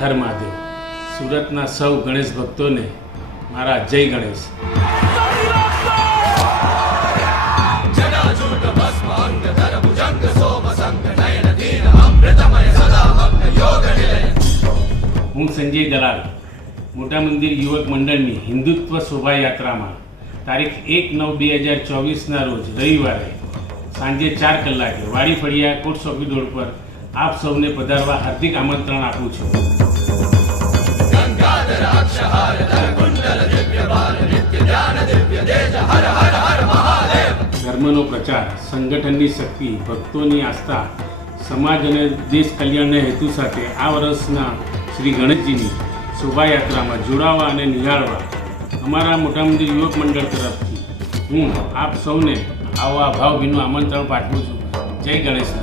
હર મહાદેવ. સુરતના સૌ ગણેશ ભક્તોને મારા જય ગણેશ. હું સંજય દલાલ મોટા મંદિર યુવક મંડળની હિન્દુત્વ શોભાયાત્રામાં તારીખ 1/9/2024ના રોજ રવિવારે સાંજે 4 કલાકે વાડી ફળિયા કોટ ચોકી રોડ પર આપ સૌને પધારવા હાર્દિક આમંત્રણ આપું છું. ધર્મનો પ્રચાર, સંગઠનની શક્તિ, ભક્તોની આસ્થા, સમાજ અને દેશ કલ્યાણના હેતુ સાથે આ વર્ષના શ્રી ગણેશજીની શોભાયાત્રામાં જોડાવા અને નિહાળવા અમારા મોટા મંદિર યુવક મંડળ તરફથી હું આપ સૌને આવા ભાવભીનું આમંત્રણ પાઠવું છું. જય ગણેશ.